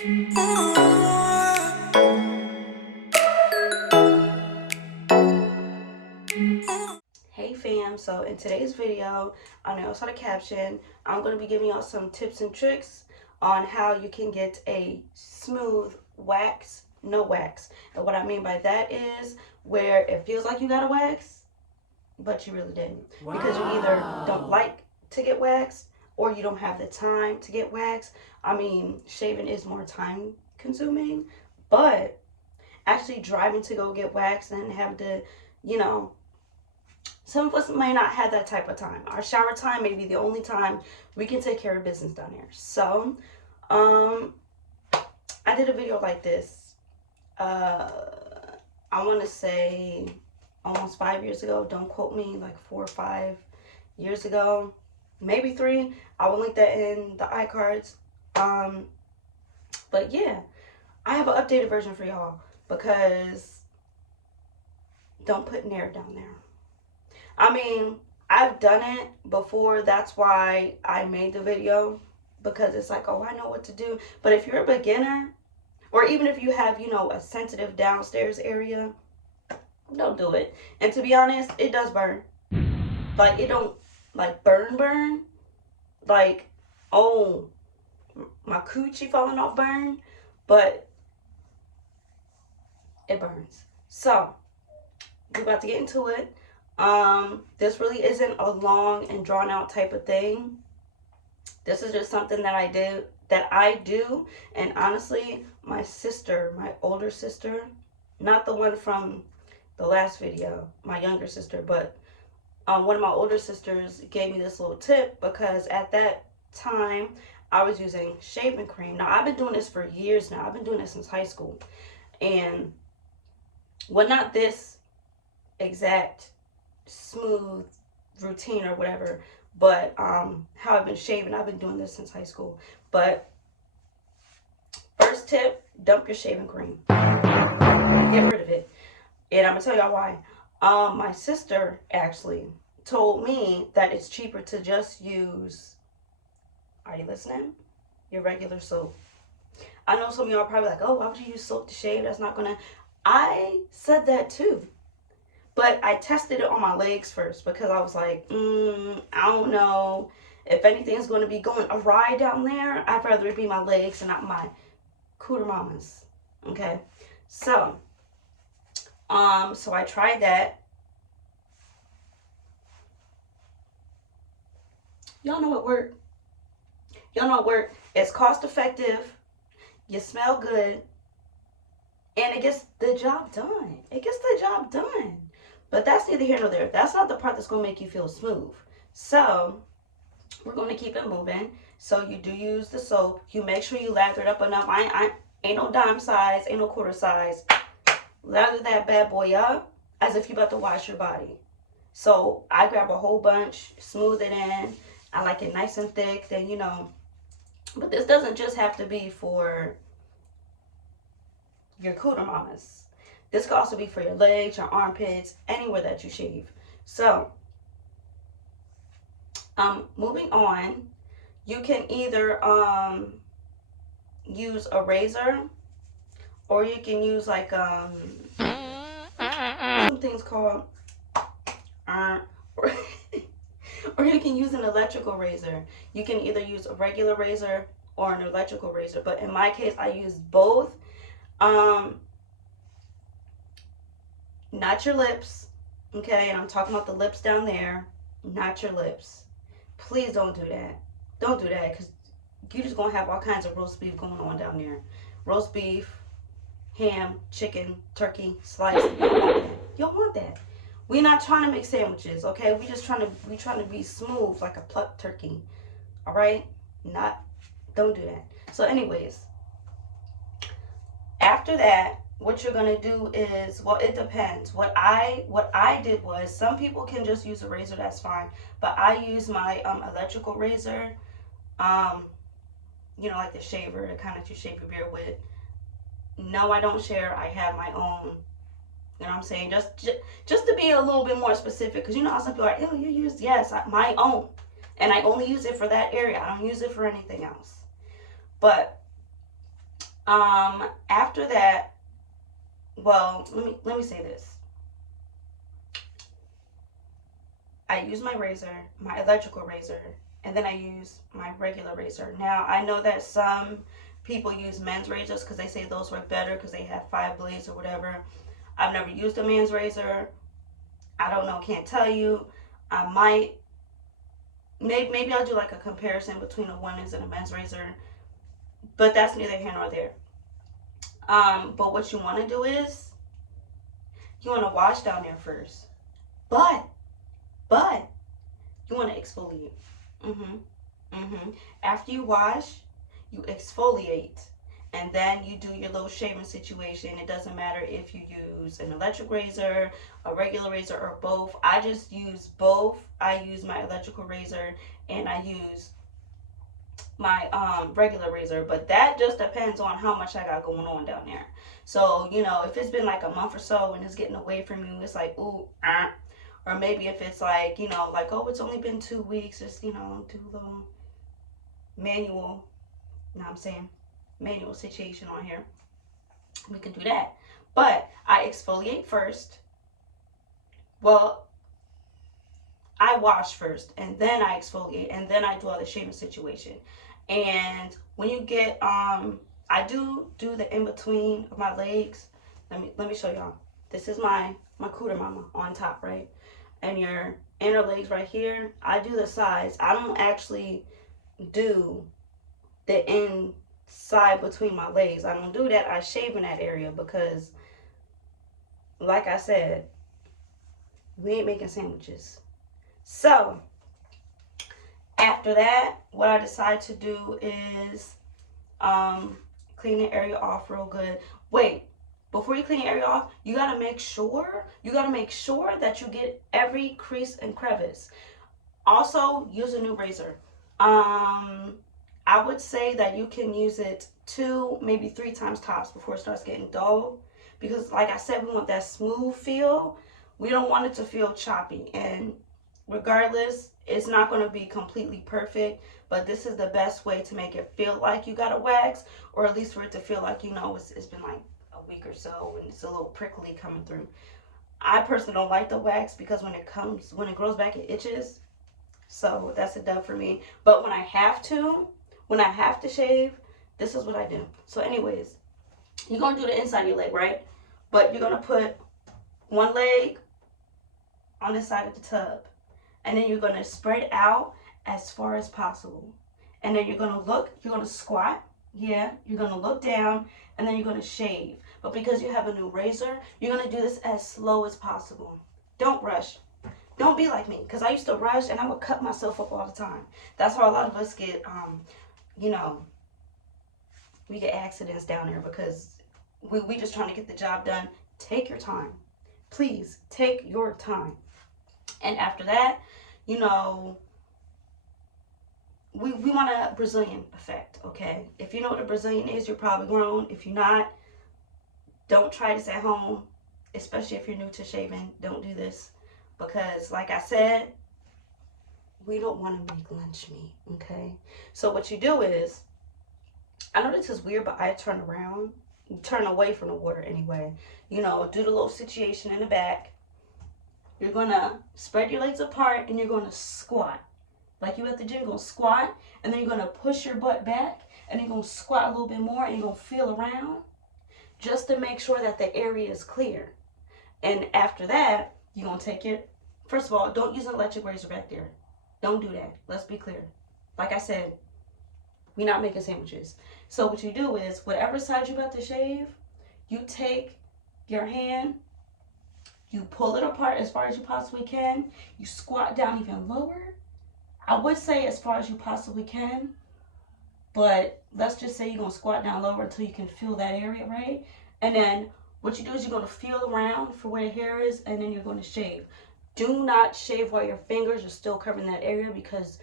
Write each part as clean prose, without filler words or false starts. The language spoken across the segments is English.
Hey fam, so in today's video, I know I saw the caption, I'm going to be giving y'all some tips and tricks on how you can get a smooth wax, no wax. And what I mean by that is where it feels like you got a wax, but you really didn't. Wow. Because you either don't like to get waxed or you don't have the time to get waxed. I mean, shaving is more time consuming, but actually driving to go get waxed and have to, some of us may not have that type of time. Our shower time may be the only time we can take care of business down here. So, I did a video like this. I want to say almost 5 years ago. Don't quote me, like 4 or 5 years ago, maybe 3. I will link that in the iCards. But yeah, I have an updated version for y'all because don't put Nair down there. I mean, I've done it before. That's why I made the video, because it's like, oh, I know what to do. But if you're a beginner, or even if you have, a sensitive downstairs area, don't do it. And to be honest, it does burn. Like, it don't, like, burn. Like, oh, my coochie falling off burn. But it burns. So, we're about to get into it. This really isn't a long and drawn out type of thing. This is just something that I do. And honestly, my sister, my older sister, not the one from the last video, my younger sister, but one of my older sisters gave me this little tip, because at that time I was using shaving cream. Now, I've been doing this for years now. I've been doing this since high school. And, well, not this exact smooth routine or whatever, but how I've been shaving, I've been doing this since high school. But first tip, dump your shaving cream. Get rid of it. And I'm gonna tell y'all why. My sister actually told me that it's cheaper to just use, are you listening? Your regular soap. I know some of y'all are probably like, oh, why would you use soap to shave? That's not gonna. I said that too. But I tested it on my legs first, because I was like, I don't know if anything's going to be going awry down there. I'd rather it be my legs and not my cooter mamas. Okay, so I tried that. Y'all know it worked. It's cost effective. You smell good, and it gets the job done. But that's neither here nor there. That's not the part that's going to make you feel smooth. So, we're going to keep it moving. So, you do use the soap. You make sure you lather it up enough. I ain't no dime size, ain't no quarter size. Lather that bad boy up as if you're about to wash your body. So, I grab a whole bunch, smooth it in. I like it nice and thick. Then, But this doesn't just have to be for your cooter mamas. This could also be for your legs, your armpits, anywhere that you shave. So, moving on, you can either use a razor, or you can use like something's called or you can use an electrical razor. You can either use a regular razor or an electrical razor. But in my case, I use both. Not your lips, okay? And I'm talking about the lips down there, not your lips. Please don't do that. Don't do that, because you're just going to have all kinds of roast beef going on down there. Roast beef, ham, chicken, turkey, slice. You don't want that. We're not trying to make sandwiches, okay? We're trying to be smooth like a plucked turkey, all right? Don't do that. So anyways, after that, what you're going to do is, well, it depends. What I did was, some people can just use a razor, that's fine. But I use my electrical razor, like the shaver, the kind that you shave your beard with. No, I don't share. I have my own. You know what I'm saying? Just to be a little bit more specific, because how some people are, oh, you use, yes, my own. And I only use it for that area. I don't use it for anything else. But After that, well, let me say this. I use my razor, my electrical razor, and then I use my regular razor. Now, I know that some people use men's razors because they say those work better because they have 5 blades or whatever. I've never used a man's razor. I don't know, can't tell you. I might, maybe I'll do like a comparison between a women's and a men's razor, but that's neither here nor there. But what you want to do is you want to wash down there first, but you want to exfoliate. After you wash, you exfoliate, and then you do your little shaving situation. It doesn't matter if you use an electric razor, a regular razor, or both. I just use both. I use my electrical razor and I use my regular razor, but that just depends on how much I got going on down there. So, you know, if it's been like a month or so and it's getting away from you, it's like, ooh, or maybe if it's like, you know, like, oh, it's only been 2 weeks, just, you know, do a little manual, you know what I'm saying, manual situation on here, we can do that. But I exfoliate first. Well, I wash first and then I exfoliate and then I do all the shaving situation. And when you get I do the in between of my legs. Let me show y'all. This is my cooter mama on top, right? And your inner legs right here. I do the sides. I don't actually do the inside between my legs. I don't do that. I shave in that area because, like I said, we ain't making sandwiches. So after that, what I decide to do is clean the area off real good. Wait, before you clean the area off, you gotta make sure that you get every crease and crevice. Also, use a new razor. I would say that you can use it 2, maybe 3 times tops before it starts getting dull. Because like I said, we want that smooth feel. We don't want it to feel choppy. And regardless, it's not going to be completely perfect, but this is the best way to make it feel like you got a wax, or at least for it to feel like, you know, it's been like a week or so and it's a little prickly coming through. I personally don't like the wax because when it grows back, it itches. So that's a dub for me. But when I have to shave, this is what I do. So anyways, you're going to do the inside of your leg, right? But you're going to put one leg on the side of the tub. And then you're going to spread out as far as possible. And then you're going to squat. Yeah, you're going to look down and then you're going to shave. But because you have a new razor, you're going to do this as slow as possible. Don't rush. Don't be like me, because I used to rush and I would cut myself up all the time. That's how a lot of us get, you know, we get accidents down there because we just trying to get the job done. Take your time. Please, take your time. And after that, you know, we want a Brazilian effect, okay? If you know what a Brazilian is, you're probably grown. If you're not, don't try this at home, especially if you're new to shaving. Don't do this because, like I said, we don't want to make lunch meat, okay? So what you do is, I know this is weird, but I turn around, turn away from the water anyway. You know, do the little situation in the back. You're going to spread your legs apart and you're going to squat. Like you at the gym, you're going to squat and then you're going to push your butt back and you're going to squat a little bit more and you're going to feel around just to make sure that the area is clear. And after that, you're going to take it. First of all, don't use an electric razor back there. Don't do that. Let's be clear. Like I said, we're not making sandwiches. So what you do is, whatever side you're about to shave, you take your hand, you pull it apart as far as you possibly can. You squat down even lower. I would say as far as you possibly can, but let's just say you're going to squat down lower until you can feel that area, right? And then what you do is you're going to feel around for where the hair is, and then you're going to shave. Do not shave while your fingers are still covering that area because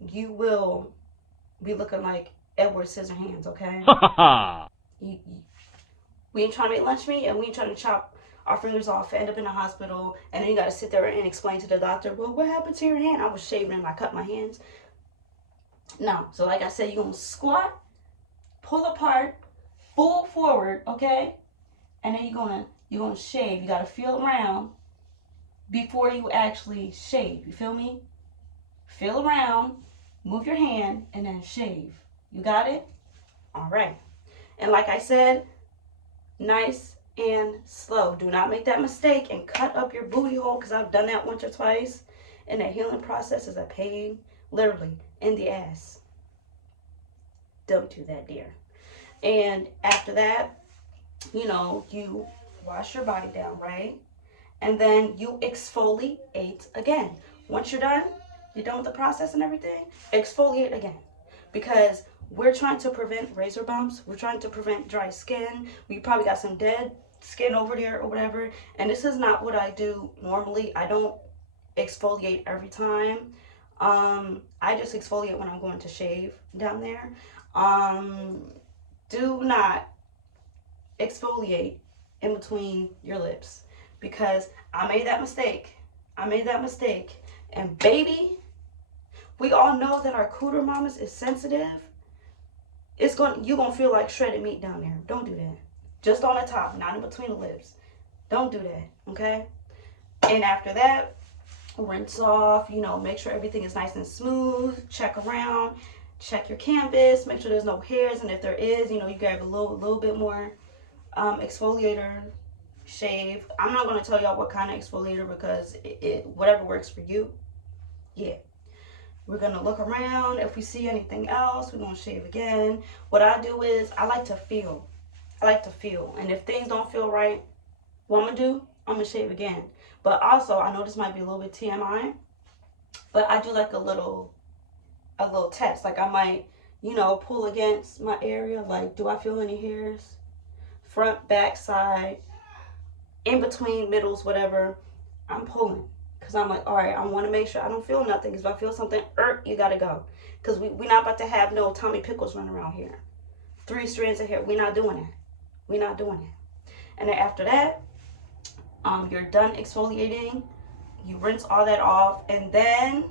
you will be looking like Edward Scissorhands, okay? We ain't trying to make lunch meat and we ain't trying to chop our fingers off and end up in the hospital, and then you got to sit there and explain to the doctor, well, what happened to your hand? I was shaving and I cut my hands. No. So like I said, you're going to squat, pull apart, full forward, okay? And then you're gonna shave. You gotta feel around before you actually shave. You feel me? Feel around, move your hand, and then shave. You got it? All right. And like I said, nice and slow. Do not make that mistake and cut up your booty hole, because I've done that once or twice. And the healing process is a pain, literally, in the ass. Don't do that, dear. And after that, you know, you wash your body down, right? And then you exfoliate again. Once you're done with the process and everything, exfoliate again. Because we're trying to prevent razor bumps. We're trying to prevent dry skin. We probably got some dead skin over there or whatever. And this is not what I do normally. I don't exfoliate every time. I just exfoliate when I'm going to shave down there. Do not exfoliate in between your lips, because I made that mistake. And baby, we all know that our cooter mamas is sensitive. You're gonna feel like shredded meat down there. Don't do that. Just on the top, not in between the lips. Don't do that, okay? And after that, rinse off, you know, make sure everything is nice and smooth. Check around, check your canvas, make sure there's no hairs, and if there is, you know, you grab a little bit more exfoliator, shave. I'm not going to tell y'all what kind of exfoliator, because it whatever works for you. Yeah. We're going to look around. If we see anything else, we're going to shave again. What I do is I like to feel. And if things don't feel right, what I'm going to do, I'm going to shave again. But also, I know this might be a little bit TMI, but I do like a little test. Like I might, you know, pull against my area. Like, do I feel any hairs? Front, back, side, in between, middles, whatever. I'm pulling, because I'm like, all right, I want to make sure I don't feel nothing, because if I feel something, you got to go. Because we're not about to have no Tommy Pickles running around here. 3 strands of hair. We're not doing that. And then after that, you're done exfoliating. You rinse all that off. And then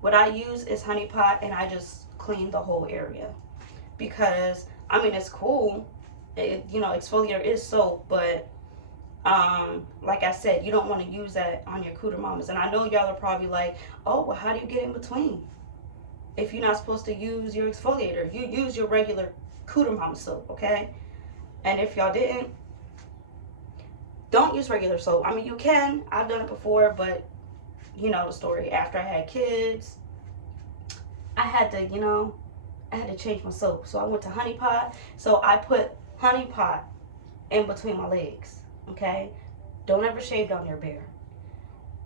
what I use is honey pot, and I just clean the whole area. Because, I mean, it's cool. You know, exfoliator is soap, but like I said, you don't want to use that on your cooter mamas. And I know y'all are probably like, oh, well, how do you get in between if you're not supposed to use your exfoliator? You use your regular cooter mama soap, okay? And if y'all didn't, don't use regular soap. I mean, you can. I've done it before, but you know the story. After I had kids, I had to change my soap. So I went to honey pot. So I put honey pot in between my legs, okay? Don't ever shave down your bare.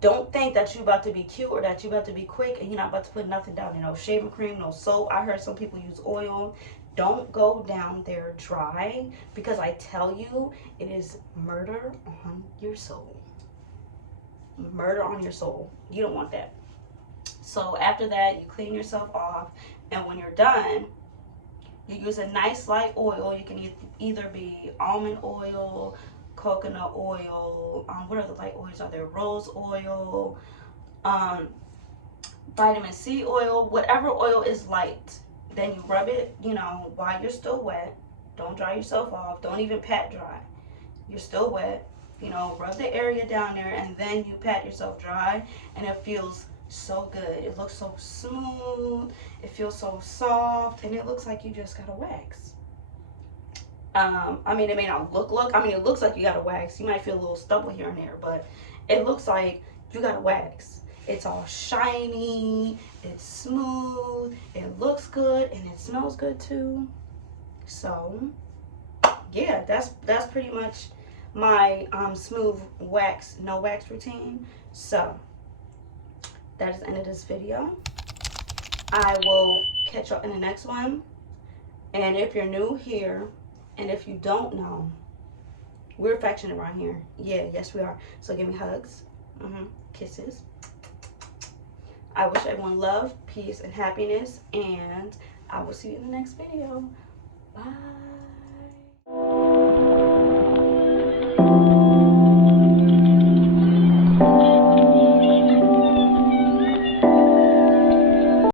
Don't think that you're about to be cute or that you're about to be quick and you're not about to put nothing down there. No shaving cream, no soap. I heard some people use oil. Don't go down there dry, because I tell you, it is murder on your soul. Murder on your soul. You don't want that. So after that, you clean yourself off, and when you're done, you use a nice light oil. You can either be almond oil, coconut oil, what other light oils are there? Rose oil, vitamin C oil, whatever oil is light. Then you rub it, you know, while you're still wet. Don't dry yourself off. Don't even pat dry. You're still wet. You know, rub the area down there, and then you pat yourself dry, and it feels so good. It looks so smooth. It feels so soft, and it looks like you just got a wax. I mean, it may not look. I mean, it looks like you got a wax. You might feel a little stubble here and there, but it looks like you got a wax. It's all shiny, it's smooth, it looks good, and it smells good too. So, yeah, that's pretty much my smooth wax, no wax routine. So, that is the end of this video. I will catch you in the next one. And if you're new here, and if you don't know, we're affectionate around here. Yeah, yes we are. So give me hugs, kisses. I wish everyone love, peace, and happiness, and I will see you in the next video. Bye.